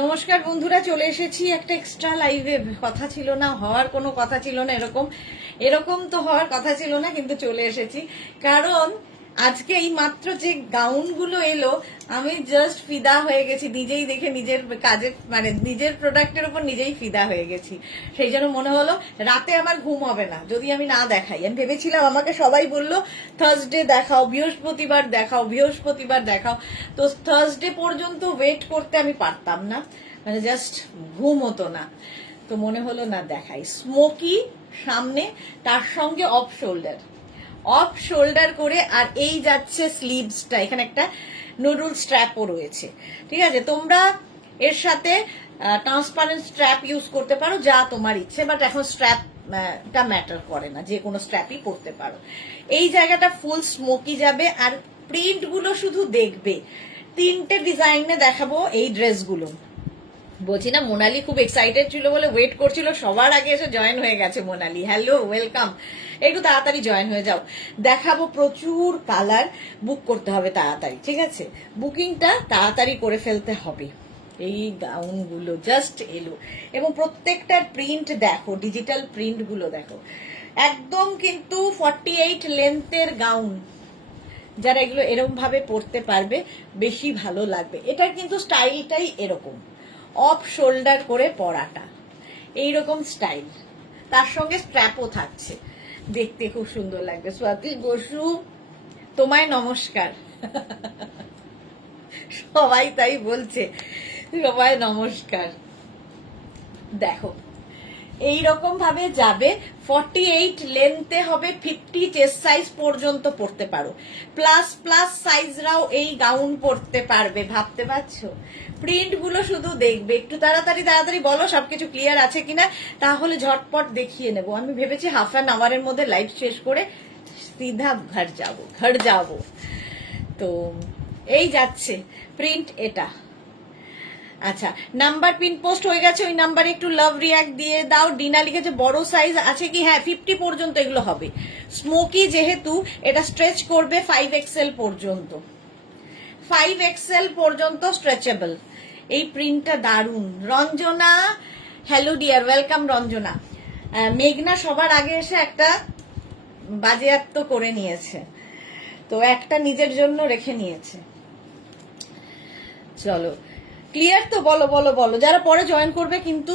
নমস্কার বন্ধুরা, চলে এসেছি একটা এক্সট্রা লাইভে। কথা ছিল না, হওয়ার কোনো কথা ছিল না, এরকম এরকম তো হওয়ার কথা ছিল না, কিন্তু চলে এসেছি কারণ আজকে এই মাত্র যে গাউনগুলো এলো, আমি জাস্ট ফিদা হয়ে গেছি। নিজেই দেখে নিজের কাজে মানে নিজের প্রোডাক্টের উপর নিজেই ফিদা হয়ে গেছি। সেই জন্য মনে হলো রাতে আমার ঘুম হবে না যদি আমি না দেখাই। আমি ভেবেছিলাম, আমাকে সবাই বললো থার্সডে দেখাও, বৃহস্পতিবার দেখাও, বৃহস্পতিবার দেখাও। তো থার্সডে পর্যন্ত ওয়েট করতে আমি পারতাম না, মানে জাস্ট ঘুম হতো না। তো মনে হলো না দেখাই। স্মোকি সামনে, তার সঙ্গে অফ শোল্ডার করে, আর এই যাচ্ছে স্লিভসটা, এখানে একটা নুডল স্ট্র্যাপও রয়েছে। ঠিক আছে, তোমরা এর সাথে ট্রান্সপারেন্ট স্ট্র্যাপ ইউজ করতে পারো, যা তোমার ইচ্ছে, বাট এখন স্ট্র্যাপটা ম্যাটার করে না, যে কোনো স্ট্র্যাপই পরতে পারো। এই জায়গাটা ফুল স্মোকি যাবে, আর প্রিন্ট গুলো শুধু দেখবে। 3টে ডিজাইনে দেখাবো এই ড্রেসগুলো। বলছি না, মোনালি খুব এক্সাইটেড ছিল বলে ওয়েট করছিল, সবার আগে এসে জয়েন হয়ে গেছে মোনালি। Hello, welcome. একটু তাড়াতাড়ি জয়েন হয়ে যাও। দেখাবো প্রচুর কালার, বুক করতে হবে তাড়াতাড়ি, ঠিক আছে? বুকিংটা তাড়াতাড়ি করে ফেলতে হবে। এই গাউনগুলো জাস্ট এলো, এবং প্রত্যেকটার প্রিন্ট দেখো, ডিজিটাল প্রিন্ট গুলো দেখো, একদম কিন্তু 48 লেন্থের গাউন। যারা এগুলো এরকম ভাবে পরতে পারবে বেশি ভালো লাগবে। এটার কিন্তু স্টাইলটাই এরকম, অফ শোল্ডার করে পরাটা, এইরকম স্টাইল, তার সঙ্গে স্ট্র্যাপও থাকছে, দেখতে খুব সুন্দর লাগবে। স্বাতী বসু, তোমায় নমস্কার। সবাই তাই বলছে, সবাই নমস্কার। দেখো এইরকম ভাবে যাবে, 48 লেন্থে হবে, 50 চেস্ট সাইজ পর্যন্ত পড়তে পারো। প্লাস সাইজরাও এই গাউন পরতে পারবে, ভাবতে পারছো? প্রিন্ট গুলো শুধু দেখবে। একটু তাড়াতাড়ি বলো সবকিছু ক্লিয়ার আছে কিনা, তাহলে ঝটপট দেখিয়ে নেব। আমি ভেবেছি হাফ অ্যান আওয়ারের মধ্যে লাইভ শেষ করে সিধা ঘর যাব। তো এই যাচ্ছে প্রিন্ট এটা। আচ্ছা, নাম্বার পিন পোস্ট হয়ে গেছে, ওই নাম্বারে একটু লাভ রিয়াক্ট দিয়ে দাও। ডিনা লিখেছে বড় সাইজ আছে কি? হ্যাঁ, 50 পর্যন্ত এগুলো হবে। স্মোকি যেহেতু, এটা স্ট্রেচ করবে 5XL পর্যন্ত, 5XL পর্যন্ত স্ট্রেচেবল। এই প্রিন্টটা দারুণ। Ranjana, hello dear, welcome Ranjana. মেঘনা সবার আগে এসে একটা বাজেয়াপ্ত করে নিয়েছে, তো একটা নিজের জন্য রেখে নিয়েছে। চলো, ক্লিয়ার তো? বলো যারা পরে জয়েন করবে। কিন্তু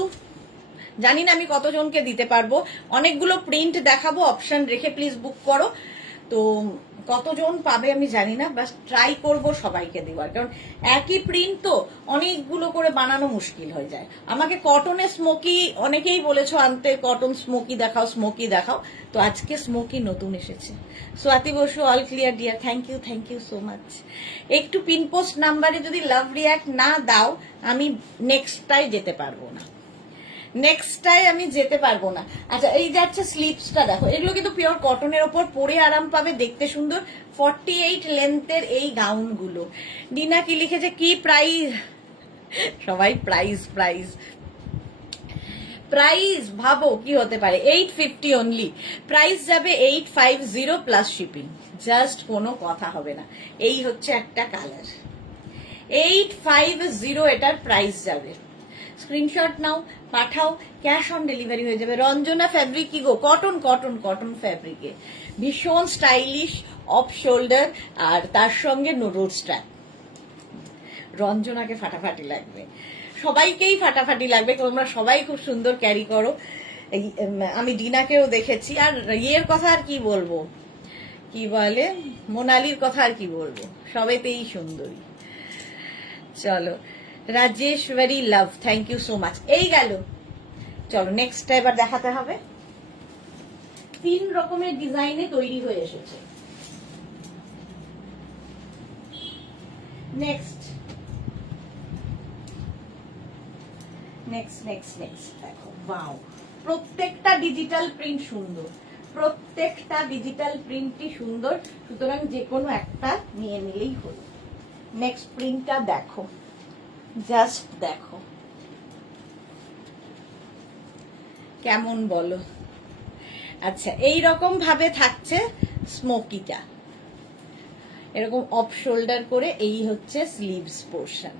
জানি না আমি কতজনকে দিতে পারবো, অনেকগুলো প্রিন্ট দেখাবো, অপশন রেখে প্লিজ বুক করো। তো কতজন পাবে আমি জানি না, বাস ট্রাই করব সবাইকে দেওয়ার, কারণ একই প্রিন্ট তো অনেকগুলো করে বানানো মুশকিল হয়ে যায়। আমাকে কটনে স্মোকি অনেকেই বলেছো আনতে, কটন স্মোকি দেখাও। তো আজকে স্মোকি নতুন এসেছে। Swati Basu, all clear dear, thank you so much. একটু পিন পোস্ট নাম্বারে যদি লাভ রিয়াক্ট না দাও, আমি নেক্সটটাই যেতে পারবো না। আচ্ছা, এই যাচ্ছে স্লিপসটা দেখো, এগুলো কিন্তু পিওর কটনের ওপর, পরে আরাম পাবে, দেখতে সুন্দর। 48 লেন্থের এই গাউন গুলো। ডিনা কি লিখেছে, কি প্রাইস? সবাই প্রাইস ভাবো কি হতে পারে। 850 অনলি, প্রাইস যাবে 850 প্লাস শিপিং, জাস্ট কোনো কথা হবে না। এই হচ্ছে একটা কালার, 850 এটার প্রাইস যাবে। স্ক্রিনশট নাও, পাঠাও, ক্যাশ অন ডেলিভারি হয়ে যাবে। রঞ্জনা ফ্যাব্রিক কি গো? কটন ফ্যাব্রিকে, ভীষণ স্টাইলিশ, অফ শোল্ডার, আর তার সঙ্গে নুডল স্ট্র্যাপ। রঞ্জনাকে ফাটাফাটি লাগবে, সবাইকেই ফাটাফাটি লাগবে, তোমরা সবাই খুব সুন্দর ক্যারি করো। আমি ডিনাকেও দেখেছি। আর ইয়ের কথা আর কি বলবো, কি বলে, মোনালির কথা আর কি বলবো, সবেতেই সুন্দরী। চলো, রাজেশ্বরী লাভ, থ্যাংক ইউ সো মাচ। এই গেল, চলো নেক্সটটা এবার দেখাতে হবে। 3 রকমের ডিজাইনে তৈরি হয়ে এসেছে। নেক্সট দেখো, ওয়াও, প্রত্যেকটা ডিজিটাল প্রিন্ট সুন্দর, প্রত্যেকটা ডিজিটাল প্রিন্টই সুন্দর, সুতরাং যে কোনো একটা নিয়ে নিলেই হলো। নেক্সট প্রিন্টটা দেখো, জাস্ট দেখো কেমন বলো। আচ্ছা, এই রকম ভাবে থাকছে স্মোকিটা, এরকম অফ শোল্ডার করে, এই হচ্ছে স্লিভস পোর্শন।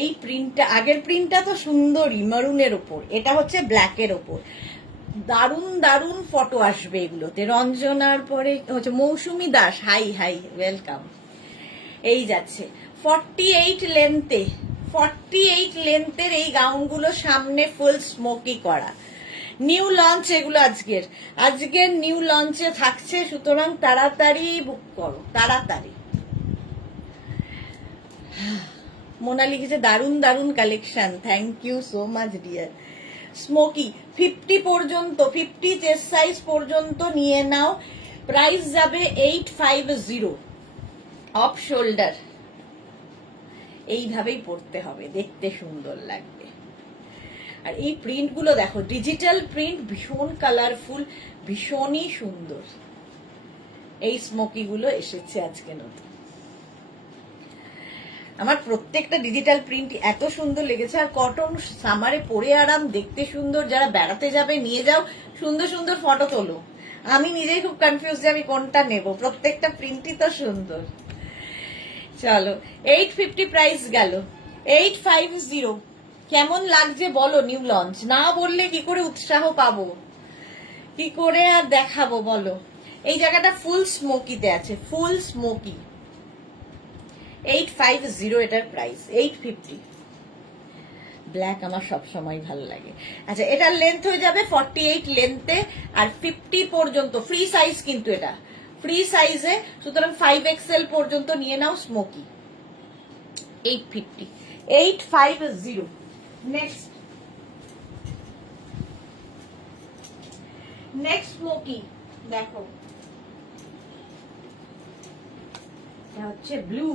এই প্রিন্টটা, আগের প্রিন্টটা তো সুন্দরই মারুনের ওপর, এটা হচ্ছে ব্ল্যাকের ওপর। দারুণ দারুণ ফটো আসবে এগুলোতে। রঞ্জনার পরে হচ্ছে মৌসুমী দাস, হাই হাই, ওয়েলকাম। এই যাচ্ছে 48 লেন্থে, 48 লেন্থের এই গাউনগুলো, সামনে ফুল স্মোকি করা, নিউ লঞ্চ এগুলো। আজকের নিউ লঞ্চে থাকছে, সুতরাং তাড়াতাড়ি বুক করো, তাড়াতাড়ি। মোনা লিখেছে দারুণ দারুণ collection, thank you so much dear. Smoky 50 পর্যন্ত, 50 চেস্ট সাইজ পর্যন্ত নিয়ে নাও। প্রাইস যাবে 850। অফ শোল্ডার, এইভাবেই পড়তে হবে, দেখতে সুন্দর লাগবে। আর এই প্রিন্ট গুলো দেখো, ডিজিটাল প্রিন্ট, ভীষণ কালারফুল, ভীষণই সুন্দর। এই স্মোকি গুলো এসেছে আজকে নতুন। আমার প্রত্যেকটা ডিজিটাল প্রিন্ট এত সুন্দর লেগেছে। আর কটন, সামারে পরে আরাম, দেখতে সুন্দর। যারা বেড়াতে যাবে নিয়ে যাও, সুন্দর সুন্দর ফটো তোলো। আমি নিজেই খুব কনফিউজ যে আমি কোনটা নেব, প্রত্যেকটা প্রিন্টই তো সুন্দর। চলো 850 প্রাইস গেল, 850। কেমন লাগছে বলো নিউ লঞ্চ? না বললে কি করে উৎসাহ পাবো, কি করে আর দেখাবো বলো। এই জায়গাটা ফুল স্মোকিতে আছে, ফুল স্মোকি। 850 এটার প্রাইস, 850। ব্ল্যাক আমার সবসময় ভালো লাগে। আচ্ছা, এটার লেন্থ হয়ে যাবে 48 লেন্থে, আর 50 পর্যন্ত ফ্রি সাইজ, কিন্তু এটা ফ্রি সাইজে, সুতরাং 5XL পর্যন্ত নিয়ে নাও স্মোকি। 850, 850। নেক্সট স্মোকি দেখো, এটা হচ্ছে ব্লু।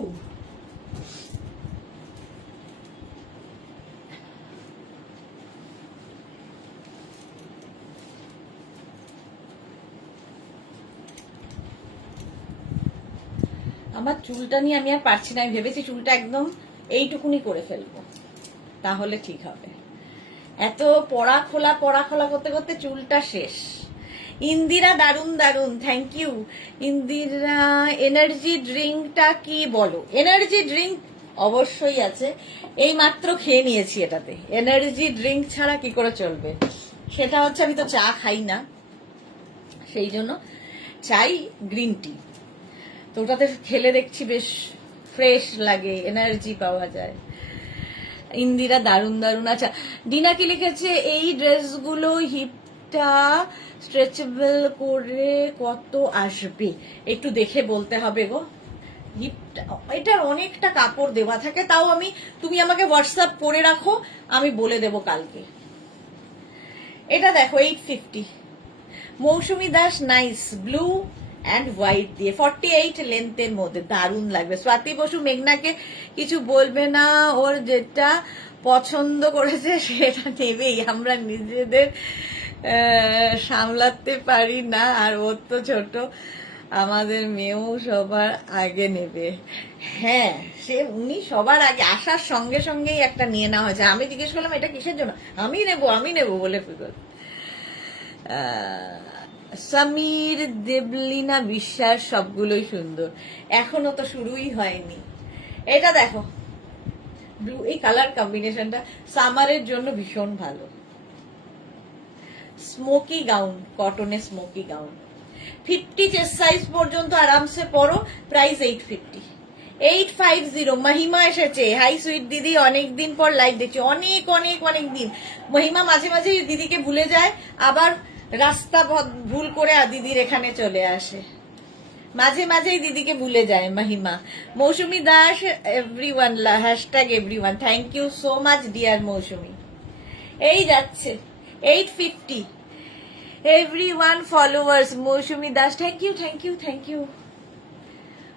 আমার চুলটা নিয়ে আমি আর পারছি না, আমি ভেবেছি চুলটা একদম এইটুকুনি করে ফেলবো, তাহলে ঠিক হবে। এত পড়া খোলা করতে করতে চুলটা শেষ। ইন্দিরা দারুন দারুন, থ্যাংক ইউ ইন্দিরা। এনার্জি ড্রিঙ্কটা কি বলো? এনার্জি ড্রিঙ্ক অবশ্যই আছে, এই মাত্র খেয়ে নিয়েছি এটাতে। এনার্জি ড্রিঙ্ক ছাড়া কি করে চলবে? সেটা হচ্ছে, আমি তো চা খাই না, সেই জন্য চাই গ্রিন টি। তো ওটাতে খেলে দেখছি বেশ ফ্রেশ লাগে, এনার্জি পাওয়া যায়। ইন্দিরা দারুন দারুন। আচ্ছা, ডিনা কি লিখেছে, এই ড্রেসগুলো হিপটা স্ট্রেচেবল করে কত আসবে? একটু দেখে বলতে হবে গো। হিপটা, এটার অনেকটা কাপড় দেওয়া থাকে, তাও তুমি আমাকে হোয়াটসঅ্যাপ করে রাখো, আমি বলে দেব কালকে। এটা দেখো 850। Mousumi Das, nice, blue and white দিয়ে 48 লেন্থের মধ্যে, দারুণ লাগবে। স্বাতি বসু, মেঘনাকে কিছু বলবে না, ওর যেটা পছন্দ করেছে সেটা নেবেই, আমরা নিজেদের সামলাতে পারি না, আর ওর তো ছোট, আমাদের মেয়েও সবার আগে নেবে। হ্যাঁ, উনি সবার আগে আসার সঙ্গে সঙ্গেই একটা নিয়ে নেওয়া হয়েছে। আমি জিজ্ঞেস করলাম এটা কিসের জন্য, আমি নেবো বলে ফিগর। সমীর, দেবলিনা বিশ্বাস, সবগুলোই সুন্দর, এখনো তো শুরুই হয়নি। এটা দেখো ব্লু, এই কালার কম্বিনেশনটা সামারের জন্য ভীষণ ভালো। স্মোকি গাউন, কটনের স্মোকি গাউন, 50 চেস্ট সাইজ পর্যন্ত আরামসে পরো। প্রাইস 850, 850। মহিমা এসেছে, হাই সুইট দিদি, অনেকদিন পর লাইভ দেখছি, অনেক অনেক অনেক দিন। মহিমা মাঝে মাঝে দিদিকে ভুলে যায়, আবার রাস্তা ভুল করে দিদির এখানে চলে আসে, মাঝে মাঝেই দিদিকে ভুলে যায় Mahima. Mousumi Das, everyone, hashtag everyone, thank you so much dear Mousumi. এই যাচ্ছে 850, everyone followers, Mousumi Das, thank you.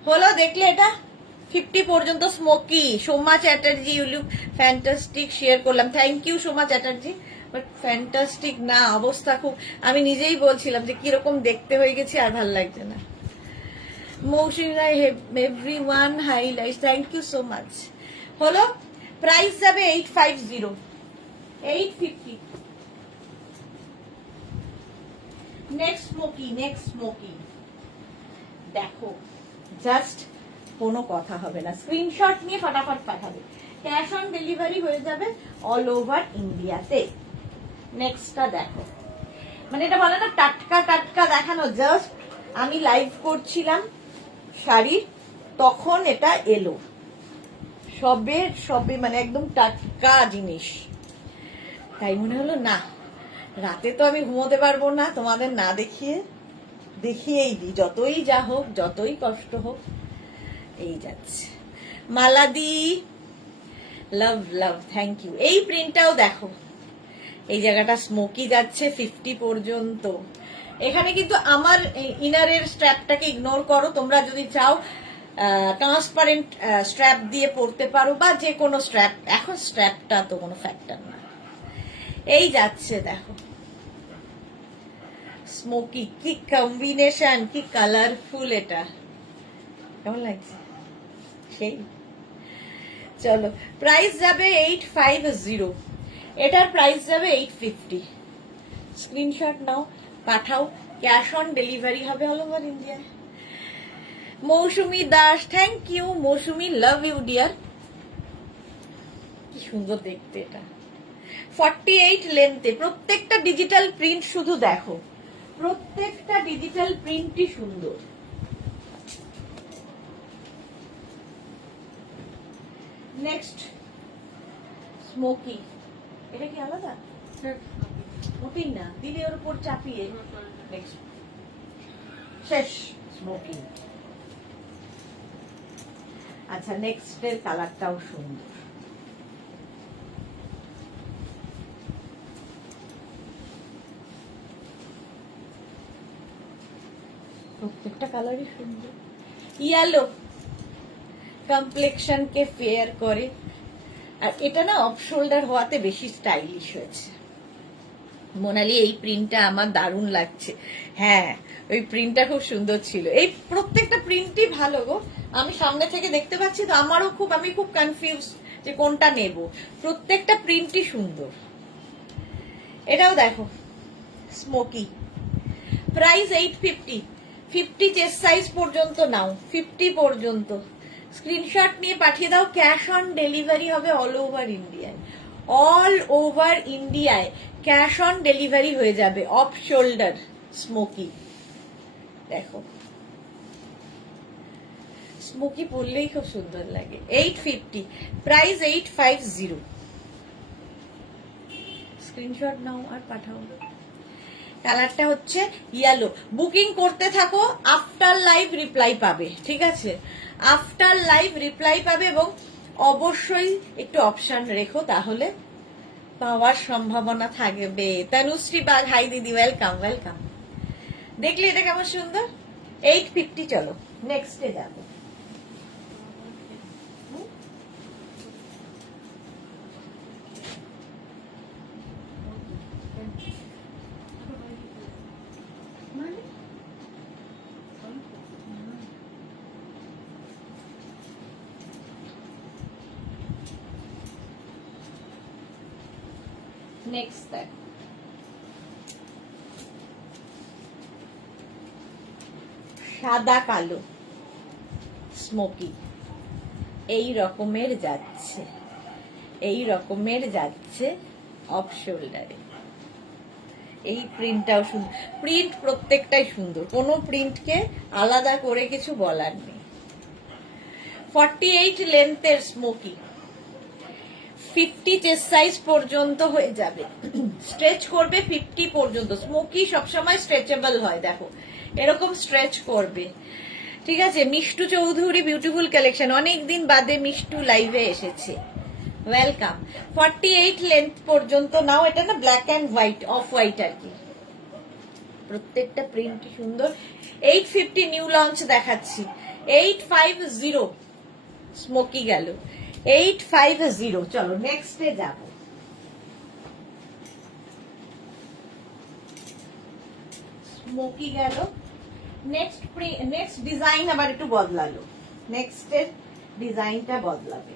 হলো, দেখলে এটা 50 পর্যন্ত smoky. Soma Chatterjee, you look fantastic, share করলাম, thank you Soma Chatterjee. But fantastic না, অবস্থা খুব, আমি নিজেই বলছিলাম যে কিরকম দেখতে হয়ে গেছে, আর ভাল লাগছে না। Mousumi Roy, everyone highlight, thank you so much. হলো, প্রাইস যাবে 850, 850। নেক্সট স্মোকি দেখো, জাস্ট কোনো কথা হবে না, স্ক্রিনশট নিয়ে ফটাফট পাঠাবে। ক্যাশ অন ডেলিভারি হয়ে যাবে অল ওভার ইন্ডিয়াতে। নেক্সটটা দেখো, মানে এটা বলে না টাটকা টাটকা দেখানো, জাস্ট আমি লাইভ করছিলাম শাড়ি, তখন এটা এলো, সবে সবে মানে একদম টাটকা জিনিস। তাই মনে হলো না, রাতে তো আমি ঘুমোতে পারবো না তোমাদের না দেখিয়েই দিই, যতই যা হোক, যতই কষ্ট হোক। এই যাচ্ছে মালাদি, লাভ লাভ, থ্যাংক ইউ। এই প্রিন্টটাও দেখো, এই জায়গাটা স্মোকি যাচ্ছে 50 পর্যন্ত। এখানে কিন্তু আমার ইনারের স্ট্র্যাপটাকে ইগনোর করো, তোমরা যদি চাও ট্রান্সপারেন্ট স্ট্র্যাপ দিয়ে পরতে পারো, বা যে কোনো স্ট্র্যাপ, এখন স্ট্র্যাপটা তো কোনো ফ্যাক্টর না। এই যাচ্ছে দেখো স্মোকি, কি কম্বিনেশন, কি কালারফুল, এটা কেমন লাগছে সেই। চলো, প্রাইস যাবে 850, এটার প্রাইস যাবে 850। স্ক্রিনশট নাও, পাঠাও, ক্যাশ অন ডেলিভারি হবে অল ওভার ইন্ডিয়ায়। Mousumi Das, thank you Mousumi, love you dear. কি সুন্দর দেখতে এটা, 48 লেন্থে, প্রত্যেকটা ডিজিটাল প্রিন্ট, শুধু দেখো প্রত্যেকটা ডিজিটাল প্রিন্টই সুন্দর। নেক্সট স্মোকি, এটা কি আলাদা? মোটেই না, দিলে ওর উপর চাপিয়ে। নেক্সট শেষ স্মোকি। আচ্ছা, নেক্সট এর কালারটাও সুন্দর, প্রত্যেকটা কালারই সুন্দর। ইয়েলো কমপ্লেক্সন কে ফেয়ার করে, আর এটা না অফ শোল্ডার হওয়াতে বেশি স্টাইলিশ হয়েছে। মোনালি, এই প্রিন্টটা আমার দারুণ লাগছে। হ্যাঁ, ওই প্রিন্টটা খুব সুন্দর ছিল। এই প্রত্যেকটা প্রিন্টই ভালো গো, আমি সামনে থেকে দেখতে পাচ্ছি তো আমারও আমি খুব কনফিউজ যে কোনটা নেব। প্রত্যেকটা প্রিন্টই সুন্দর। এটাও দেখো স্মোকি, প্রাইস 850, 50 চেস্ট সাইজ পর্যন্ত নাও, 50 পর্যন্ত স্ক্রিনশট নিয়ে পাঠিয়ে দাও। ক্যাশ অন ডেলিভারি হবে অল ওভার ইন্ডিয়ায়, অল ওভার ইন্ডিয়ায় ক্যাশ অন ডেলিভারি হয়ে যাবে। অফ শোল্ডার স্মোকি, দেখো স্মোকি পরলেই খুব সুন্দর লাগে। 850, প্রাইস 850। স্ক্রিনশট নাও আর পাঠাও। কালারটা হচ্ছে ইয়েলো। বুকিং করতে থাকো, আফটার লাইভ রিপ্লাই পাবে, ঠিক আছে? আফটার লাইভ রিপ্লাই পাবে, এবং অবশ্যই একটু অপশন রেখো, তাহলে পাওয়ার সম্ভাবনা থাকবে। তনুশ্রী বাগ, হাই দিদি, ওয়েলকাম ওয়েলকাম। দেখলে এটা কেমন সুন্দর, 850। চলো নেক্সটে যাবো। নেক্সট দেখ, সাদা কালো স্মোকি, এই রকমের যাচ্ছে, এই রকমের যাচ্ছে অফ শোল্ডারে। এই প্রিন্টটাও সুন্দর, প্রিন্ট প্রত্যেকটাই সুন্দর, কোনো প্রিন্টকে আলাদা করে কিছু বলার নেই। 48 লেন্থের স্মোকি, 50 চেস্ট সাইজ পর্যন্ত হয়ে যাবে, স্ট্রেচ করবে 50 পর্যন্ত। স্মোকি সবসময় স্ট্রেচেবল হয়, দেখো এরকম স্ট্রেচ করবে, ঠিক আছে? মিষ্টু চৌধুরী, বিউটিফুল কালেকশন, অনেকদিন বাদে মিষ্টু লাইভে এসেছে, ওয়েলকাম। 48 লেন্থ পর্যন্ত নাও। এটা না black and white, off white আর কি, প্রত্যেকটা প্রিন্ট সুন্দর। 850 নিউ লঞ্চ দেখাচ্ছি, 850 স্মোকি গেল, 850। চলো নেক্সটে যাব। স্মোকি গেল, নেক্সট ডিজাইন আবার একটু বদলালো, নেক্সটের ডিজাইনটা বদলাবে।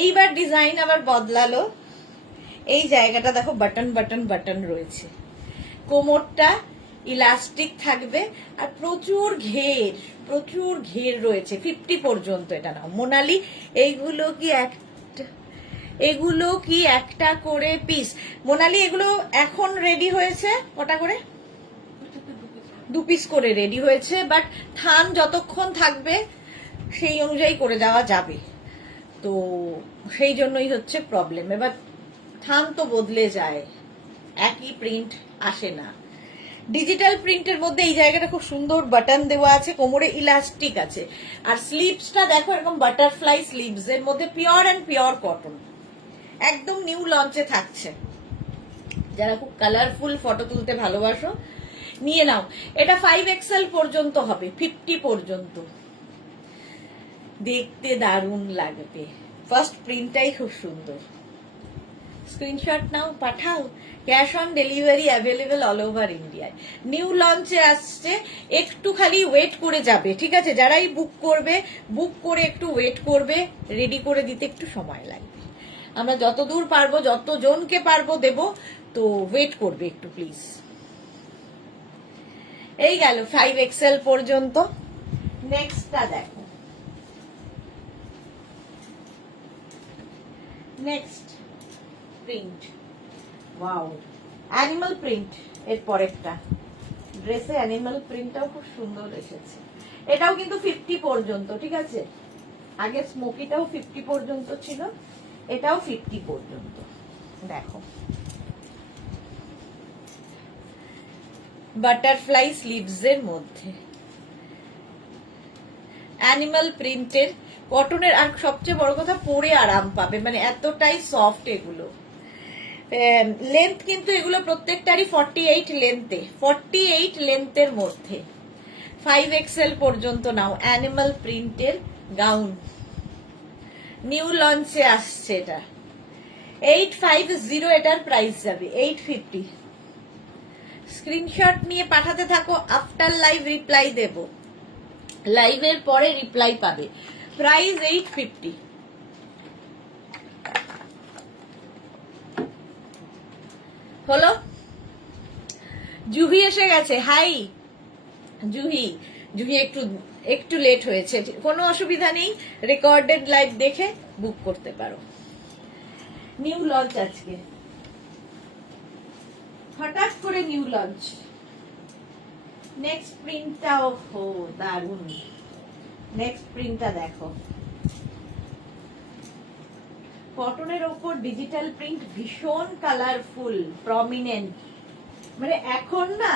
এইবার ডিজাইন আবার বদলালো, এই জায়গাটা দেখো বাটন বাটন বাটন রয়েছে, কোমরটা ইলাস্টিক থাকবে, আর প্রচুর ঘের রয়েছে 50 পর্যন্ত। এটা নাও মোনালি, এগুলো কি একটা করে পিস মোনালি? এগুলো এখন রেডি হয়েছে কটা করে? 2 পিস করে রেডি হয়েছে, বাট থান যতক্ষণ থাকবে সেই অনুযায়ী করে দেওয়া যাবে, তো সেই জন্যই হচ্ছে প্রবলেম। এবার থান তো বদলে যায়, একই প্রিন্ট আসে না। ডিজিটাল প্রিন্টের মধ্যে এই জায়গাটা খুব সুন্দর বাটন দেওয়া আছে, কোমরে ইলাস্টিক আছে, আর স্লিভসটা দেখো এরকম বাটারফ্লাই স্লিভস এর মধ্যে পিওর অ্যান্ড পিওর কটন, একদম নিউ লঞ্চে থাকছে। যারা খুব কালারফুল ফটো তুলতে ভালোবাসো নিয়ে নাও। এটা 5XL পর্যন্ত হবে, 50 পর্যন্ত, দেখতে দারুণ লাগবে। ফার্স্ট প্রিন্টটাই খুব সুন্দর। স্ক্রিনশট নাও, পাঠাও। Cash on delivery available all over ইন্ডিয়ায়। নিউ লঞ্চে আসছে, একটু খালি ওয়েট করে যাবে, ঠিক আছে? যারাই বুক করে একটু ওয়েট করবে, রেডি করে দিতে একটু সময় লাগবে। আমরা যতদূর পারবো, যতজনকে পারবো দেব, তো ওয়েট করবে একটু প্লিজ। এই গেল 5XL পর্যন্ত। নেক্সটটা দেখো, next print, wow, animal print. এর পরেরটা ড্রেসে অ্যানিমাল প্রিন্টটাও খুব সুন্দর এসেছে। এটাও কিন্তু 50 পর্যন্ত, ঠিক আছে? আগে স্মোকিটাও 50 পর্যন্ত ছিল, এটাও 50 পর্যন্ত। দেখো বাটারফ্লাই স্লিভস এর মধ্যে অ্যানিমাল প্রিন্টের কটনের, আর সবচেয়ে বড় কথা পরে আরাম পাবে, মানে এতটাই সফট এগুলো। লেন্থ কিন্তু এগুলো প্রত্যেকটারই 48 লেন্থে, 48 লেন্থের মধ্যে 5XL পর্যন্ত নাও। অ্যানিমাল প্রিন্টের গাউন, নিউ লঞ্চে আসছে এটা। 850 এটার প্রাইস যাবে, 850। স্ক্রিনশট নিয়ে পাঠাতে থাকো, আফটার লাইভ রিপ্লাই দেব, লাইভের পরে রিপ্লাই পাবে। প্রাইস 850। হলো, জুহি এসে গেছে। হাই জুহি, একটু লেট হয়েছে, কোনো অসুবিধা নেই, রেকর্ডেড লাইভ দেখে বুক করতে পারো। নিউ লঞ্চ আজকে, হঠাৎ করে নিউ লঞ্চ। নেক্সট প্রিন্টটাও দারুন। নেক্সট প্রিন্টটা দেখো, কটনের ওপর ডিজিটাল প্রিন্ট, ভীষণ কালারফুল, প্রমিনেন্ট। মানে এখন না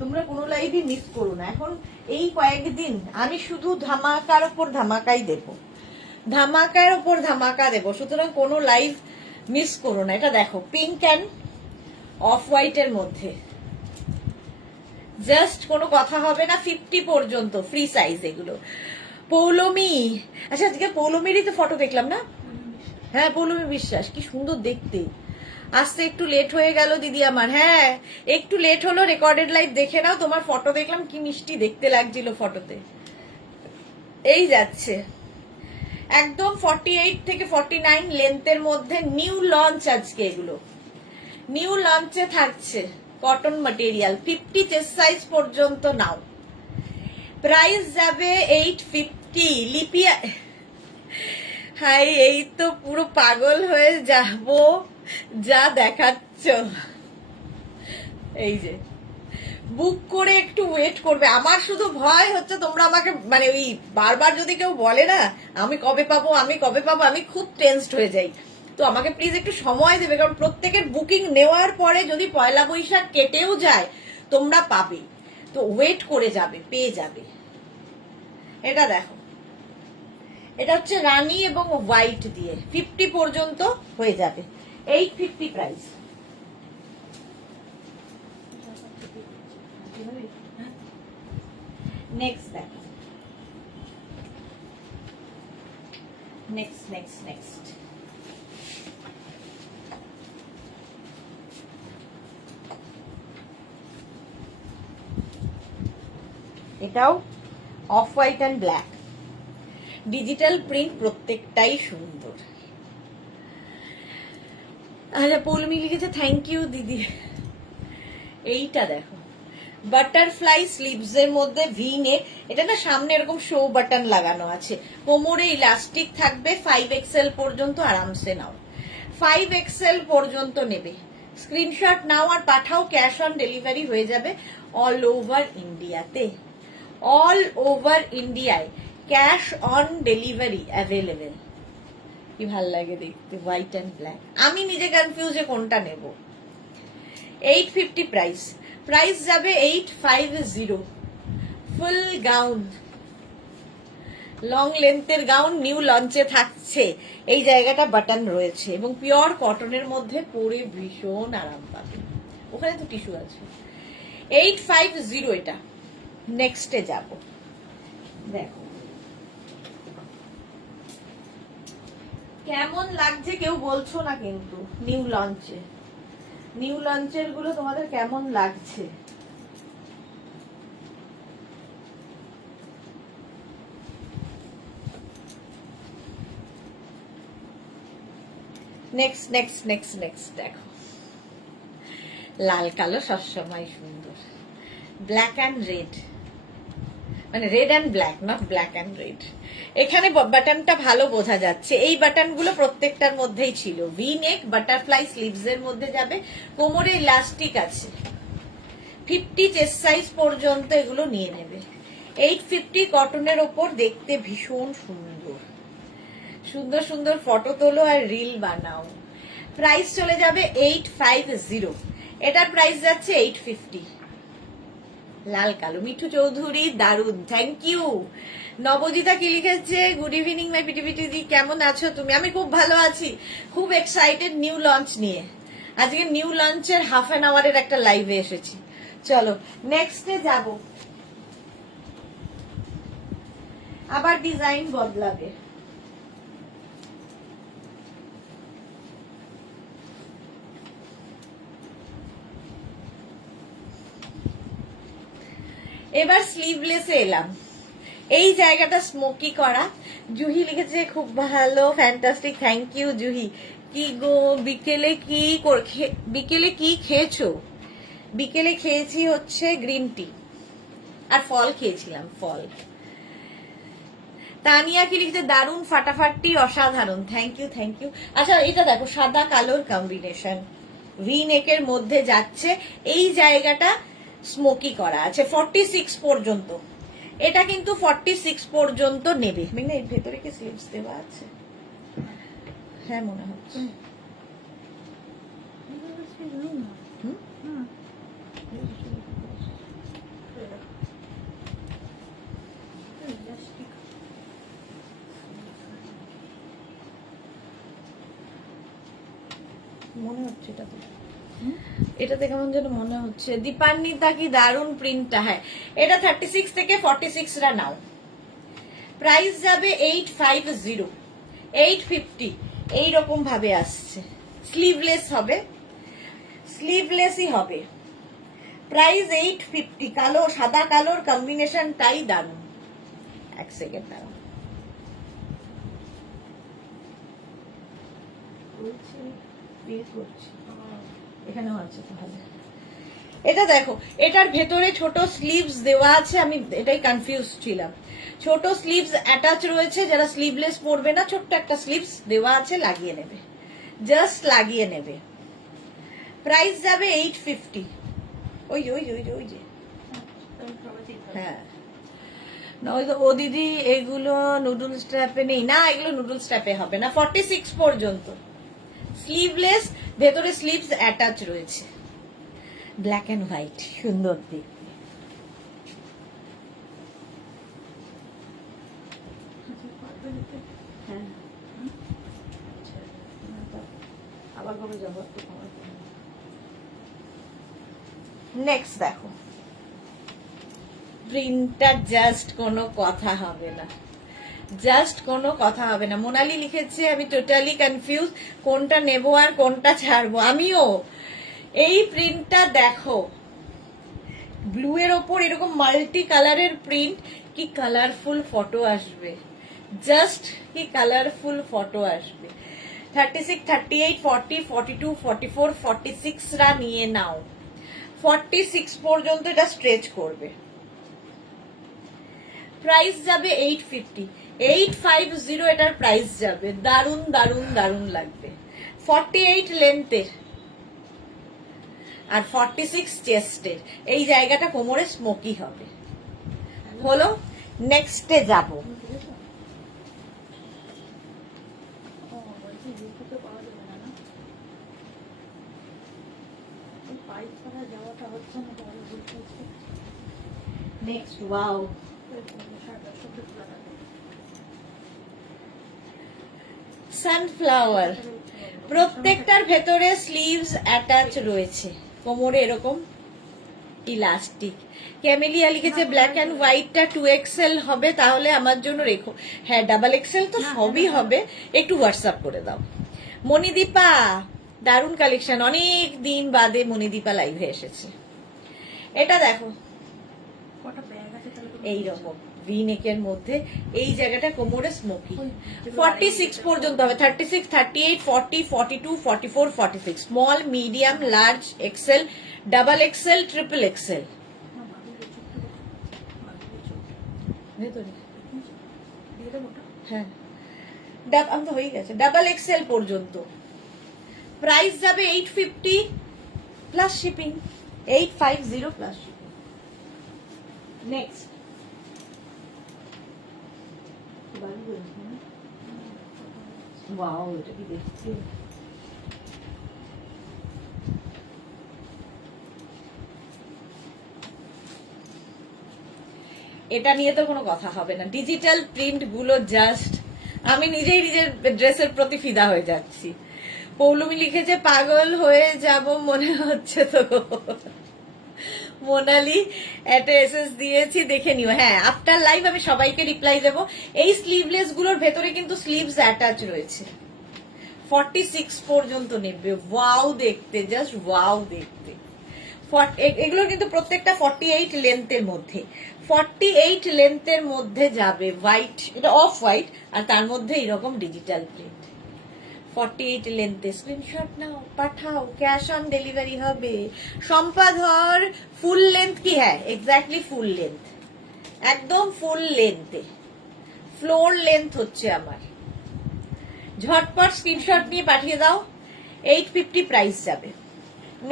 তোমরা কোনো লাইভই মিস করো না, এখন এই কয়েকদিন আমি শুধু ধামাকার ওপর ধামাকাই দেব, ধামাকার ওপর ধামাকা দেব, সুতরাং কোনো লাইভ মিস করো না। এটা দেখো পিঙ্ক অ্যান্ড অফ হোয়াইটের মধ্যে, জাস্ট কোনো কথা হবে না, 50 পর্যন্ত ফ্রি সাইজ এগুলো। পৌলমি, আচ্ছা আজকে পৌলমিরই তো ফটো দেখলাম না? হ্যাঁ পৌলমি বিশ্বাস, কি সুন্দর দেখতে। আসতে একটু লেট হয়ে গেল দিদি আমার, হ্যাঁ একটু লেট হলো, রেকর্ডেড লাইভ দেখে নাও। তোমার ফটো দেখলাম, কি মিষ্টি দেখতে লাগছিল ফটোতে। এই যাচ্ছে একদম 48 থেকে 49 লেন্থের মধ্যে, নিউ লঞ্চ আজকে এগুলো, নিউ লঞ্চে থাকছে, কটন ম্যাটেরিয়াল, 50 চেস্ট সাইজ পর্যন্ত নাও। প্রাইস যাবে 850। লিপিয়া, হাই এই তো পুরো পাগল হয়ে যাব যা দেখাচ্ছ। এই যে বুক করে একটু ওয়েট করবে। আমার শুধু ভয় হচ্ছে তোমরা আমাকে, মানে ওই বারবার যদি কেউ বলে না আমি কবে পাবো, আমি খুব টেনসড হয়ে যাই। তো আমাকে প্লিজ একটু সময় দেবে, কারণ প্রত্যেকের বুকিং নেওয়ার পরে যদি পয়লা বৈশাখ কেটেও যায় তোমরা পাবে, তো ওয়েট করে যাবে, পেয়ে যাবে। এটা দেখো, এটা হচ্ছে রানী এবং হোয়াইট দিয়ে, 50 পর্যন্ত হয়ে যাবে, 850 প্রাইস। নেক্সট দেখো, নেক্সট এটাও off white and black, digital print, প্রত্যেকটাই সুন্দর। আচ্ছা পৌলমি লিখেছে থ্যাংক ইউ দিদি। এইটা দেখো বাটারফ্লাই স্লিভস এর মধ্যে ভি নেক, এটা না সামনে এরকম শো বাটন লাগানো আছে, কোমরে ইলাস্টিক থাকবে, 5XL পর্যন্ত আরামসে নাও, 5XL পর্যন্ত নেবে, স্ক্রিনশট নাও আর পাঠাও, ক্যাশ অন ডেলিভারি হয়ে যাবে অল ওভার ইন্ডিয়াতে, অল ওভার ইন্ডিয়ায় ক্যাশ অন ডেলিভারি অ্যাভেলেবেল। কি ভাল লাগে দেখতে, হোয়াইট অ্যান্ড ব্ল্যাক। আমি নিজে কনফিউজ কোনটা নেব। 850 প্রাইস, প্রাইস যাবে 850। ফুল গাউন, লং লেন্থের গাউন নিউ লঞ্চে থাকছে, এই জায়গাটা বাটন রয়েছে এবং পিওর কটনের মধ্যে পরে ভীষণ আরাম পাবে। ওখানে তো টিস্যু আছে। 850 এটা। নেক্সটে যাব, দেখো কেমন লাগছে কেউ বলছো না কিন্তু। নিউ লঞ্চে, নিউ লঞ্চের গুলো তোমাদের কেমন লাগছে? নেক্সট নেক্সট নেক্সট নেক্সট দেখো, লাল কালো সবসময় সুন্দর, ব্ল্যাক অ্যান্ড রেড, মানে red and black, not black and red. এখানে বাটনটা ভালো বোঝা যাচ্ছে, এই বাটনগুলো প্রত্যেকটার মধ্যেই ছিল। ভি নেক, বাটারফ্লাই স্লিভস এর মধ্যে যাবে, কোমরে ইলাস্টিক আছে, 50 চেস্ট সাইজ পর্যন্ত এগুলো নিয়ে নেবে। 850 কটনের ওপর, দেখতে ভীষণ সুন্দর, সুন্দর সুন্দর ফটো তোলো আর রিল বানাও। প্রাইস চলে যাবে 850, এটার প্রাইস যাচ্ছে 850। লাল কালো, মিঠু চৌধুরী দারুন, থ্যাংক ইউ। নবজিতা কি লিখেছে, গুড ইভিনিং মাই পিটিপিটি দি, কেমন আছো তুমি? আমি খুব ভালো আছি, খুব এক্সাইটেড নিউ লঞ্চ নিয়ে। আজকে নিউ লঞ্চের হাফ অ্যান আওয়ারের একটা লাইভে এসেছি। চলো নেক্সটে যাব, আবার ডিজাইন বদলাবে। এবার স্লিভলেসে এলাম, এই জায়গাটা স্মোকি করা। জুহি লিখেছে খুব ভালো, ফ্যান্টাস্টিক, থ্যাংক ইউ জুহি। কি গো বিকেলে বিকেলে কি খেয়েছো? বিকেলে খেয়েছি হচ্ছে গ্রিন টি আর ফল খেয়েছিলাম, ফল। তানিয়া কি লিখছে, দারুন ফাটাফাটি অসাধারণ, থ্যাংক ইউ থ্যাংক ইউ। আচ্ছা এটা দেখো সাদা কালোর কম্বিনেশন, ভি নেকের মধ্যে যাচ্ছে, এই জায়গাটা স্মোকি করা আছে 46 পর্যন্ত। এটা কিন্তু 46 পর্যন্ত নেবে। মানে এর ভেতরে কি স্লিভস দেওয়া আছে? হ্যাঁ মনে হচ্ছে। মনে হচ্ছে এটাতে কেমন যেন মনে হচ্ছে। দীপান্বিতা কি দারুন প্রিন্টটা, হ্যাঁ এটা 36 থেকে 46 রা নাও। প্রাইস যাবে 850, 850 এইরকম ভাবে আসছে। স্লিভলেস হবে, স্লিভলেসই হবে। প্রাইস 850, কালো সাদা কালোর কম্বিনেশনটাই দারুন। এক সেকেন্ড দাঁড়াও, এখানেও আছে তাহলে। এটা দেখো, এটার ভেতরে ছোট স্লিভস দেওয়া আছে, আমি এটাই কনফিউজ ছিলাম। ছোট স্লিভস অ্যাটাচ রয়েছে, যারা স্লিভলেস পরবে না ছোট্ট একটা স্লিভস দেওয়া আছে, লাগিয়ে নেবে, জাস্ট লাগিয়ে নেবে। প্রাইস যাবে 850। ওই যে ওই যে ওই যে ওই যে হ্যাঁ ও দিদি এগুলো নুডলস ট্র্যাপে নেই না, এগুলো নুডলস ট্র্যাপে হবে না। 46 পর্যন্ত স্লিভলেস, ভেতরে স্লিভস অ্যাটাচ রয়েছে, ব্ল্যাক এন্ড হোয়াইট, সুন্দর দেখতে। নেক্সট দেখো, প্রিন্টটা জাস্ট কোনো কথা হবে না, জাস্ট কোনো কথা হবে না। মোনালি লিখেছে আমি টোটালি কনফিউজ, কোনটা নেব আর কোনটা ছাড়বো। আমিও। এই প্রিন্টটা দেখো, ব্লু এর ওপর এরকম মাল্টি কালারের প্রিন্ট, কি কালারফুল ফটো আসবে, জাস্ট কি কালারফুল ফটো আসবে। 36, 38, 40, 42, 44, 46 রা নিয়ে নাও। 46 পর্যন্ত এটা স্ট্রেচ করবে। প্রাইস যাবে 850, 850 এটার প্রাইস যাবে। দারুন দারুন দারুন লাগবে। 48 লেন্থের আর 46 চেস্টের, এই জায়গাটা কোমরে স্মোকি হবে। হলো, নেক্সটে যাব। Next, wow, sunflower. প্রত্যেকটার ভেতরে স্লিভস অ্যাটাচ রয়েছে, কোমরে এরকম ইলাস্টিক। ক্যামেলিয়া লিখেছে ব্ল্যাক এন্ড হোয়াইটটা 2XL হবে, তাহলে আমার জন্য রেখো। হ্যাঁ, ডাবল XL তো সবই হবে, একটু হোয়াটসঅ্যাপ করে দাও। মণিদীপা, দারুণ কালেকশন, অনেক দিন বাদে মণিদীপা লাইভে এসেছে। এটা দেখো, এইরকম ভি নেকের মধ্যে এই জায়গাটা কোমরে স্মোকি। 46 পর্যন্ত হবে। 36, 38, 40, 42, 44, 46। Small, medium, large, XL, double XL, triple XL. হ্যাঁ, আমি তো হয়ে গেছে। ডাবল এক্সেল পর্যন্ত প্রাইস যাবে 850 plus shipping. 850 plus shipping. Next, wow, এটা কি দেখতে, এটা নিয়ে তো কোনো কথা হবে না। ডিজিটাল প্রিন্ট গুলো জাস্ট, আমি নিজেই নিজের ড্রেসের প্রতি ফিদা হয়ে যাচ্ছি। পৌলমি লিখেছে পাগল হয়ে যাব মনে হচ্ছে তো। মোনালি একটা এসএস দিয়েছি, দেখে নিও। হ্যাঁ, আফটার লাইভ আমি সবাইকে রিপ্লাই দেবো। এই স্লিভলেস গুলোর ভেতরে কিন্তু স্লিভস অ্যাটাচ রয়েছে। 46 পর্যন্ত নেবে। ওয়াও দেখতে, জাস্ট ওয়াও দেখতে। এগুলোর কিন্তু প্রত্যেকটা 48 লেন্থের মধ্যে, 48 লেন্থের মধ্যে যাবে। হোয়াইট, এটা অফ হোয়াইট, আর তার মধ্যে এরকম ডিজিটাল প্রিন্ট। 48 লেন্থে স্ক্রিনশট নাও, পাঠাও, ক্যাশ অন ডেলিভারি হবে। সম্পাধর ফুল লেন্থ কি? হ্যাঁ, এক্স্যাক্টলি ফুল লেন্থ, একদম ফুল লেন্থে। ফ্লোর লেন্থ হচ্ছে আমার। ঝটপট স্ক্রিনশট নিয়ে পাঠিয়ে দাও। 850 প্রাইস যাবে।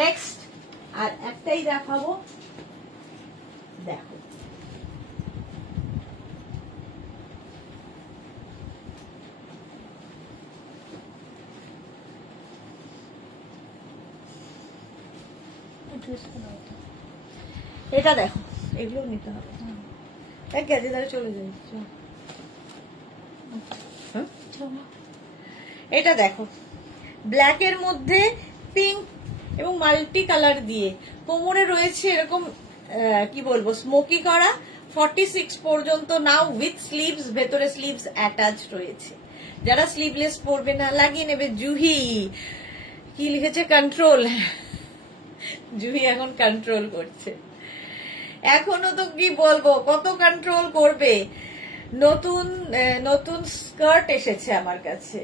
নেক্সট, আর একটাই দেখাবো, দেখো। এটা দেখো, এগুলো নিতে হবে। এক গেজে ধরে চলে যাই। এটা দেখো, ব্ল্যাক এর মধ্যে পিঙ্ক এবং মাল্টি কালার দিয়ে কোমরে রয়েছে এরকম, কি বলবো, স্মোকি করা। 46 পর্যন্ত নাও, উইথ স্লিভস, ভেতরে স্লিভস অ্যাটাচ রয়েছে। যারা স্লিভলেস পরবে না, লাগিয়ে নেবে। জুহি কি লিখেছে? কন্ট্রোল। জুহি এখন কন্ট্রোল করছে। এখনো তো কি বলবো, কত কন্ট্রোল করবে। নতুন নতুন স্কার্ট এসেছে আমার কাছে,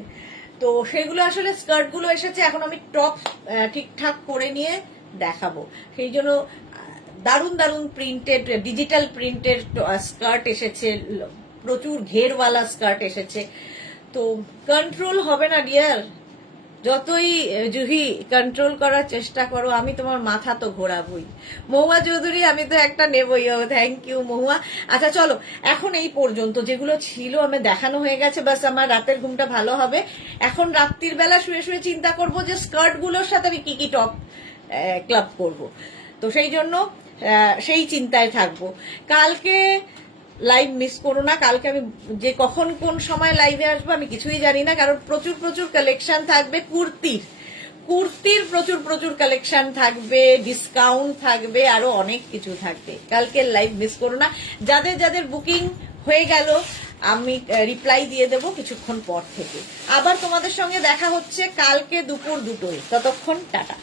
তো সেগুলো আসলে স্কার্ট গুলো এসেছে, এখন আমি টপ ঠিকঠাক করে নিয়ে দেখাবো। সেই জন্য দারুন দারুন প্রিন্টেড, ডিজিটাল প্রিন্টেড স্কার্ট এসেছে, প্রচুর ঘেরওয়ালা স্কার্ট এসেছে। তো কন্ট্রোল হবে না ডিয়ার, যতই জুহি কন্ট্রোল করার চেষ্টা করো, আমি তোমার মাথা তো ঘোরাবই। মহুয়া চৌধুরী, আমি তো একটা নেবই। থ্যাংক ইউ মহুয়া। আচ্ছা চলো, এখন এই পর্যন্ত যেগুলো ছিল আমি দেখানো হয়ে গেছে, বাস আমার রাতের ঘুমটা ভালো হবে। এখন রাত্রির বেলা শুয়ে শুয়ে চিন্তা করব যে স্কার্ট গুলোর সাথে আমি কি কি টপ ক্লাব করব। তো সেই জন্য সেই চিন্তায় থাকবো। কালকে লাইভ মিস করো না। কালকে আমি যে কখন কোন সময় লাইভে আসবো আমি কিছুই জানি না, কারণ প্রচুর প্রচুর কালেকশন থাকবে। কুর্তির প্রচুর প্রচুর কালেকশন থাকবে, ডিসকাউন্ট থাকবে, আরো অনেক কিছু থাকবে। কালকে লাইভ মিস করো না। যাদের যাদের বুকিং হয়ে গেল আমি রিপ্লাই দিয়ে দেব কিছুক্ষণ পর থেকে। আবার তোমাদের সঙ্গে দেখা হচ্ছে কালকে দুপুর 2টোয়। ততক্ষণ টাটা।